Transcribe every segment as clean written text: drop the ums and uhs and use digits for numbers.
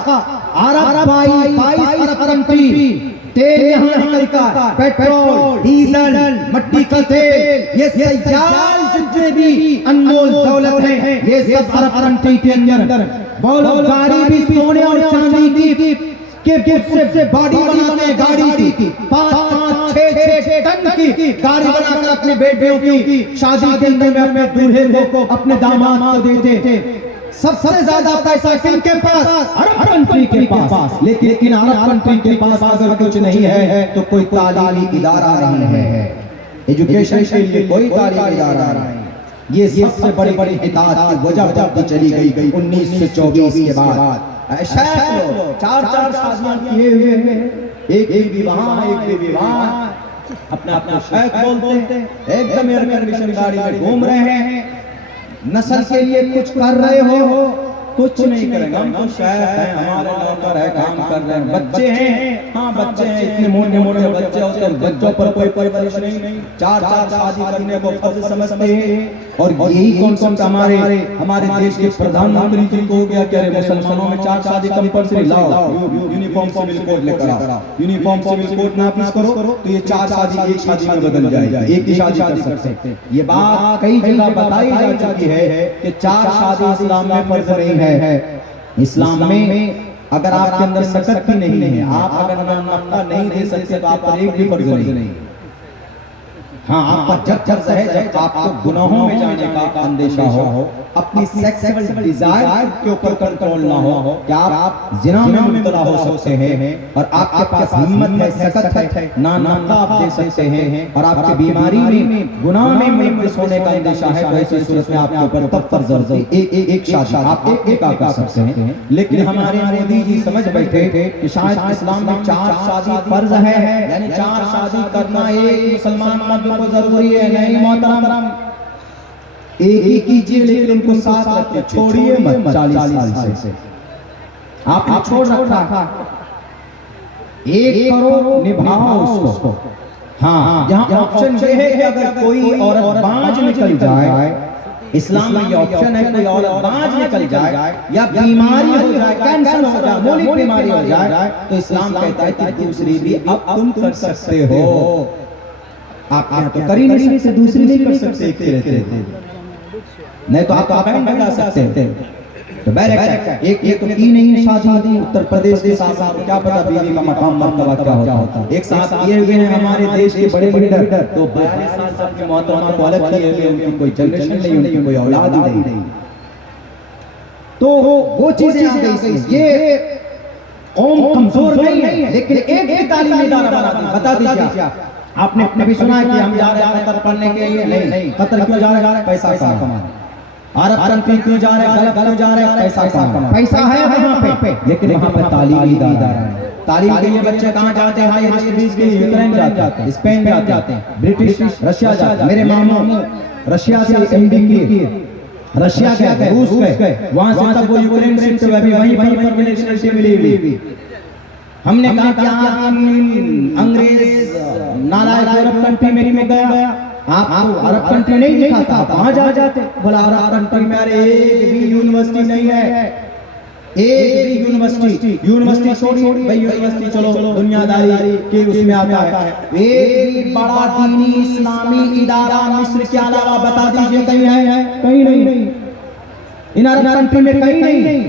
का अरब 22 Arab country तेल यहाँ निकलता, पेट्रोल, डीजल, मट्टी का तेल, ये सयाल जितने भी अनमोल दौलत है ये सब अरब कंट्री के अंदर। वो लोग गाड़ी भी सोने और चांदी की से बॉडी बनाते हैं, गाड़ी की 5-5, 6-6 टन की गाड़ी बनाकर अपने बेटियों की शादी के अंदर में अपने दूल्हे को, अपने दामाद को देते। सबसे ज्यादा पैसा किनके पास? अरब कंट्री के पास। लेकिन अरब कंट्री के पास अगर कुछ नहीं है तो कोई तालीमी इदारा नहीं है, एजुकेशन के लिए कोई तालीमी इदारा नहीं। ये सबसे बड़ी बड़ी हिदायत की वजह जब चली गई 1924 के बाद। ऐसा 4-4 शादियां किए हुए हैं, एक भी विवाह अपना अपना शेख बोलते हैं, एकदम एयर कंडीशन गाड़ी में घूम रहे हैं, नस्ल के लिए कुछ कर रहे हो, कुछ नहीं करेंगे, हम तो शेख हैं, हमारे नौकर है, काम कर रहे हैं, बच्चे हैं, हाँ बच्चे हैं, इतने मोटे मोटे बच्चे होते हैं, बच्चों पर कोई परवरिश नहीं, 4-4 शादी करने को फर्ज समझते हैं। और यही कॉन्सेप्ट हमारे देश के प्रधानमंत्री जी को हो गया कि अरे मुसलमानों में 4 शादी कंपल्सरी लाओ, यूनिफॉर्म सिविल कोड लेकर आओ, यूनिफॉर्म सिविल कोड नाफिज करो तो ये 4 शादी एक शादी में बदल जाएगी, एक ही शादी कर सकते हैं। ये बात कई जगह बताई जा चुकी है कि 4 शादी इस्लाम में फर्ज नहीं है। इस्लाम में अगर आपके अंदर सकत भी नहीं है, आप अगर नफका नहीं दे सकते तो आप पर एक भी फर्ज नहीं। हाँ, आप पर जब फर्ज है जब आपको गुनाहों में जाने का अंदेशा हो, अपनी सेक्सुअल डिजायर के ऊपर कंट्रोल ना हो, क्या आप जिना में मुब्तला हो सकते हैं और आपके पास हिम्मत है, सकत है, ना नफका आप दे सकते हैं और आपकी बीमारी में गुनाह में मुलव्वस होने का अंदेशा है, तो ऐसी सूरत में आपके ऊपर तब फर्ज है एक शादी आप एक कर सकते हैं। लेकिन हमारे मोदी जी समझ बैठे कि शायद इस्लाम में 4 शादी फर्ज है, यानी 4 शादी करना एक मुसलमान मर्द को जरूरी है। नहीं मोहतरम, एक ही कीजिए लेकिन उनको साथ रखिए, छोड़िए मत। 40 साल से आपने छोड़ रखा, एक करो, निभाओ उसको। हाँ, यहाँ ऑप्शन ये है कि अगर कोई औरत बांझ निकल जाए, इस्लाम में ये ऑप्शन है, कोई औरत बांझ निकल जाए या बीमारी हो जाए, कैंसर हो जाए, मौलिक बीमारी हो जाए, तो इस्लाम कहता है कि दूसरी भी अब तुम कर सकते हो। आप यहाँ तो कर ही नहीं सकते, दूसरी नहीं कर सकते, नहीं तो आप बैंड बजा सकते हैं। तो एक तो की नहीं शादी उत्तर प्रदेश के साथ, क्या पता बीवी का मकाम मर्तबा क्या होता। एक साथ किए हुए हैं हमारे देश के बड़े लीडर, तो 42 साल से अपनी मोहतरमा को अलग किए हुए, उनकी कोई जनरेशन नहीं, उनकी कोई औलाद नहीं, तो वो चीजें आ गई। ये कौम कमजोर नहीं है, लेकिन एक भी तालीमी इदारा बता दीजिए। आपने कभी सुना है कि हम जा रहे हैं कतर पढ़ने के लिए? नहीं। कतर क्यों जा रहे हैं? पैसा कमाने। अरब कंट्री क्यों जा रहे हैं? गलत क्यों जा रहे हैं? पैसा कमाने। पैसा है वहाँ पे, लेकिन वहाँ पे तालीमी इदारा है। तालीम के लिए बच्चे कहाँ जाते हैं? हाई स्टडीज के लिए यूक्रेन जाते हैं, स्पेन जाते हैं, ब्रिटिश रशिया जाते हैं। मेरे मामू रशिया से एमडी किए, रशिया गए, रूस गए, वहाँ से तब वो यूक्रेन शिफ्ट हुए, अभी वहीं पर नेशनलिटी मिली। हमने कहा कि अंग्रेज नालायक अरब कंट्री में क्यों गया? आपको अरब कंट्री नहीं दिखाता, वहां जाते। बोला अरब कंट्री में अरे एक भी यूनिवर्सिटी नहीं है, एक भी यूनिवर्सिटी छोड़ी भाई, यूनिवर्सिटी चलो दुनियादारी के उसमें आता है। एक भी बड़ा दीनी इस्लामी इदारा मिस्र के अलावा बता दीजिए कहीं है? कहीं नहीं। इन अरब कंट्री में कहीं नहीं।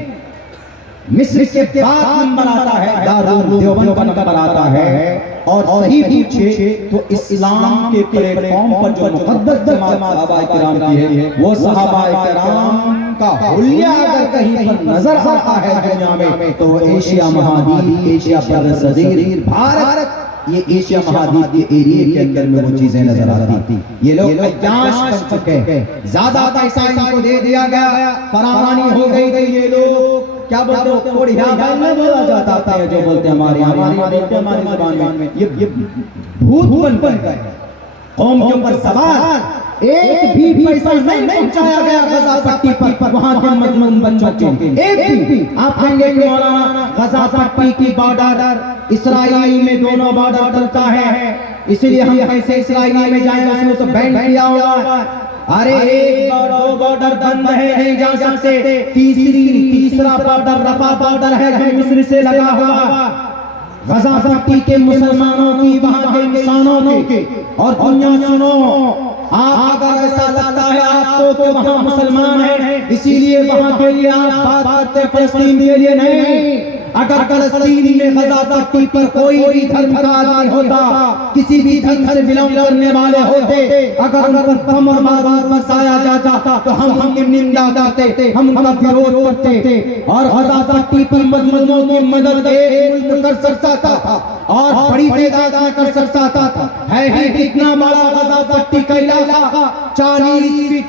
मिस्र के बाद नंबर आता है, दारुल देवबंद का नंबर आता है। और सही पूछे तो इस्लाम के प्लेटफॉर्म पर जो मुकद्दस जमात सहाबाए किराम की है, वो सहाबाए किराम का हुलिया अगर कहीं पर नजर आता है दुनिया में, तो वो एशिया महाद्वीप, एशिया बरसगीर, भारत, ये एशिया महाद्वीप के एरिया के अंदर में वो चीजें नजर आती। ये लोग अयाश बन चुके हैं, ज्यादा पैसा इनको दे दिया गया, फरावानी हो गई थी। ये लोग क्या बोलते हो? थोड़ी में बोला जाता था, जो बोलते हमारी जुबान में, ये भूत बन गए कौम के ऊपर सवार। एक भी पैसा नहीं पहुंचाया गया गजा पट्टी पर, वहां के मजलूम बच्चों के एक भी। आप कहेंगे कि मौलाना गजा पट्टी की बॉर्डर इसराइल में दोनों बॉर्डर चलता है, इसलिए हम कैसे इसराइल में जाएं? उसमें तो बैंड किया हुआ है। अरे एक दो बॉर्डर बंद है, नहीं जा सकते। तीसरा बॉर्डर रफा बॉर्डर है जो मिस्र से लगा हुआ, गजा पट्टी के मुसलमानों की, वहां के इंसानों की। और दुनिया सुनो, आप अगर ऐसा लगता है आपको कि वहां मुसलमान है इसीलिए वहां के लिए आप बात करते, फलस्तीन के लिए नहीं। अगर फलस्तीन में गजा पट्टी पर कोई भी धर्म का आदमी होता, किसी भी धर्म से बिलोंग करने वाले होते, अगर उन पर बम और बारूद बरसाया जाता तो हम उनकी निंदा करते, हम उनका विरोध करते। और गजा पट्टी पर मजलूमों की मदद एक मुल्क कर सकता था और बड़ी तादाद में कर सकता था। है ही कितना बड़ा गजा पट्टी का इलाका, 40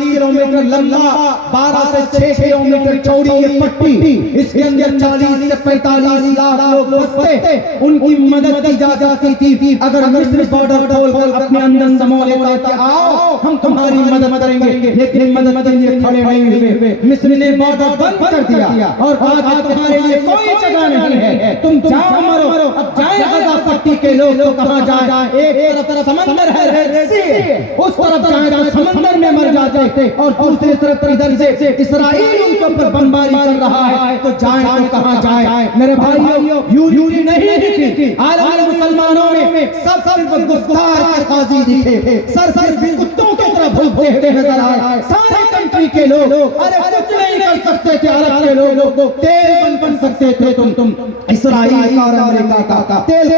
किलोमीटर लंबा, 12 से 6 किलोमीटर चौड़ी ये पट्टी। इसके अंदर 40 से 45 लाख लोग बसते, उनकी मदद की जा सकती थी। अगर मिस्र बॉर्डर खोलकर अपने अंदर समो लेता कि आओ हम तुम्हारी मदद करेंगे, लेकिन मदद के लिए खड़े नहीं हुए। मिस्र ने बॉर्डर बंद कर दिया और कहा कि तुम्हारे लिए कोई जगह नहीं है, तुम जाओ मरो। अब जाए गजा पट्टी के लोग तो कहां जाए? एक तरफ समंदर है, उस तरफ जाए तो समंदर में मर जाते, और दूसरी तरफ इधर से इस्राइल उनके ऊपर बमबारी कर रहा है, तो जाए तो कहां जाए? मेरे भाइयों, यूनिटी नहीं दिखी आलम मुसलमानों में, सब सिर्फ गुफ्तार के काजी दिखे, सिर्फ कुत्तों की तरह भूलते नजर आए सारे कंट्री के लोग। अरे कुछ नहीं कर सकते थे अरब के लोग, तेल बन सकते थे तुम इस्राइल और अमेरिका का तेल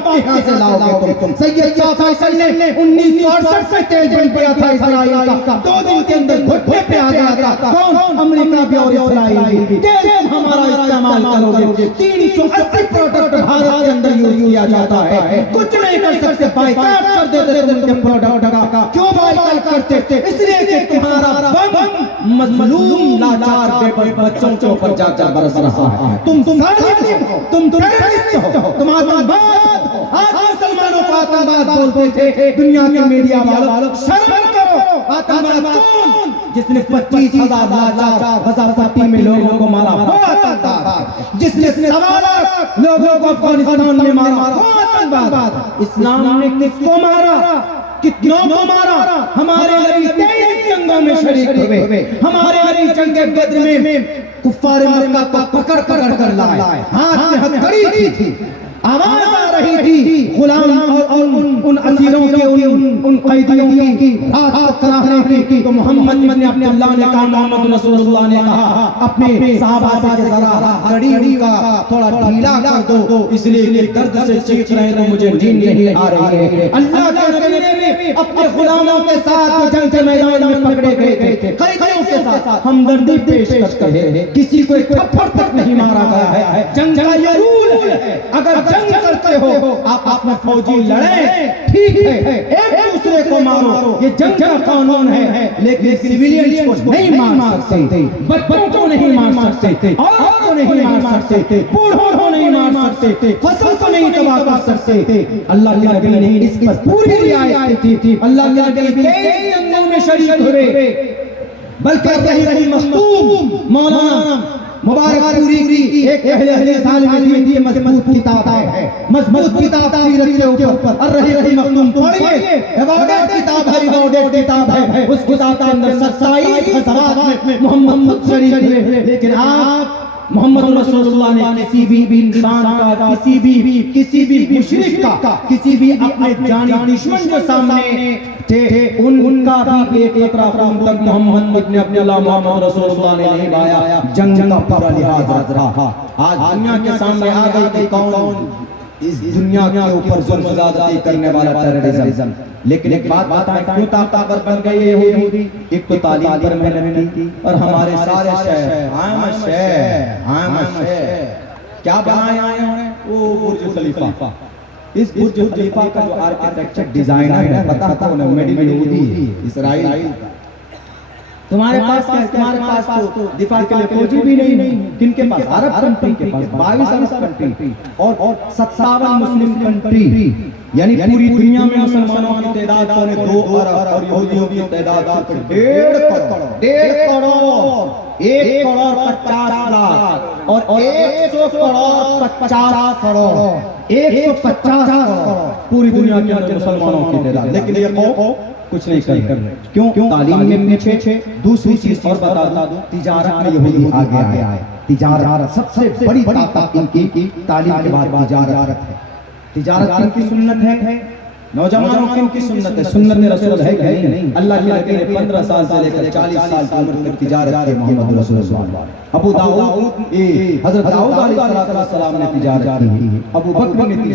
कहां से लाओगे तुम? सैयद शाह फैसल ने 1968 में तेल बन गया था इस्राइल का, 2 दिन के अंदर घुटने पे आ गया था। कौन? अमेरिका भी और इस्राइल भी। तेल हमारा इस्तेमाल करोगे, 380 प्रोडक्ट भारत के अंदर यूज किया जाता है, कुछ नहीं कर सकते, बाइकाट कर देते उनके प्रोडक्ट का। क्यों बाइकाट करते थे? इसलिए कि तुम्हारा बम मजलूम लाचार बेबस बच्चों के ऊपर जाकर बरस रहा है। तुम जालिम हो, तुम टेररिस्ट हो, तुम आतंकवाद हो। आज मुसलमानों को आतंकवाद बोलते थे दुनिया के मीडिया वालों, शर्म करो। आतंकवाद कौन? जिसने 25,000 लाचार गजा पट्टी में लोगों को मारा, वो आतंकवाद। जिसने 1.25 लाख लोगों को अफगानिस्तान में मारा, वो आतंकवाद। इस्लाम ने किसको मारा? कितनों को मारा? हमारे नबी 23 जंगों में शरीक हुए, हमारे नबी जंगे बद्र में कुफ्फार मक्का को पकड़ कर लाए, हाथ में हथकड़ी थी, आवाज आ रही थी गुलाम और उन असीरों के, उन कैदियों की रात को कराहने की। तो मोहम्मद इब्न अब्दुल्लाह ने कहा, मोहम्मद रसूलुल्लाह ने कहा अपने सहाबा से जरा हथकड़ी का थोड़ा ढीला कर दो, इसलिए कि दर्द से चीख रहे तो मुझे नींद नहीं आ रही है। अल्लाह के नबी ने अपने गुलामों के साथ जंग के मैदान में पकड़े गए थे, कैदियों के साथ हमदर्दी पेश करते हैं, किसी को एक थप्पड़ तक नहीं मारा गया है। जंग का ये रूल है, अगर जंग करते हो आप में फौजी लड़े ठीक है, एक दूसरे को मारो, ये जंग का कानून है, लेकिन सिविलियंस को नहीं मार सकते, बच्चों को नहीं मार सकते, औरतों को नहीं मार सकते, बूढ़ों को नहीं मार सकते, फसल को नहीं तबाह कर सकते। अल्लाह के नबी ने इस पर पूरी रियायत की। अल्लाह के नबी 23 जंगों में शरीक हुए, बल्कि रही मखतूम मौलाना मुबारकपुरी की एक अहले हदीस आलिम की मजबूत किताब है, मजबूत किताब सीरत के ऊपर। और रही मखतूम पढ़िए, इबादत किताब है, इबादत किताब है। उस किताब के अंदर 27 गज़वात में मोहम्मद खुद शरीक हुए, लेकिन आप मोहम्मद रसूलुल्लाह ने किसी भी इंसान का, किसी भी मुशरिक का, किसी भी अपने जानी दुश्मन जो सामने थे उनका भी एक कतरा खून तक मोहम्मद इब्न अब्दुल्लाह मोहम्मद रसूलुल्लाह ने नहीं बहाया। जंग का पूरा लिहाज रखा। आज दुनिया के सामने आ गई कि कौन इस दुनिया के ऊपर जुल्म ज़्यादती करने वाला टेररिज्म। लेकिन एक बात बताएं, क्यों ताकतवर बन गए ये यहूदी? एक तो तालीम पर मेहनत की, और हमारे सारे शहर क्या बनाए आए हैं? वो बुर्ज खलीफा। इस बुर्ज खलीफा का जो आर्किटेक्चर डिजाइनर है, पता था उन्हें, मेड इन यहूदी इस्राइल। तुम्हारे पास क्या? तुम्हारे पास तो दिफा के लिए फौजी भी नहीं। किनके पास? अरब कंट्री के पास 22 अरब कंट्री और 57 मुस्लिम कंट्री। यानी पूरी दुनिया में मुसलमानों की तादाद 2 अरब और यहूदियों की तादाद सिर्फ 1.5 करोड़ 1 करोड़ 50 लाख और 100 करोड़ 50 करोड़ 150 करोड़ पूरी दुनिया के अंदर मुसलमानों की तादाद। लेकिन ये कौम कुछ नहीं कर रहे। क्यों? तालीम में पीछे। दूसरी चीज और बता दूं, तिजारत में यहूदी आगे आए। तिजारत सबसे बड़ी ताकत इनकी तालीम के बाद तिजारत है। तिजारत किनकी सुन्नत है? नौजवानों किनकी सुन्नत है? सुन्नत रसूल है कि नहीं? अल्लाह के नबी ने 15 साल से लेकर 40 साल की उम्र तक तिजारत की मोहम्मद रसूलुल्लाह। अबू दाऊद हजरत दाऊद अलैहिस्सलाम ने तिजारत की, अबू बकर ने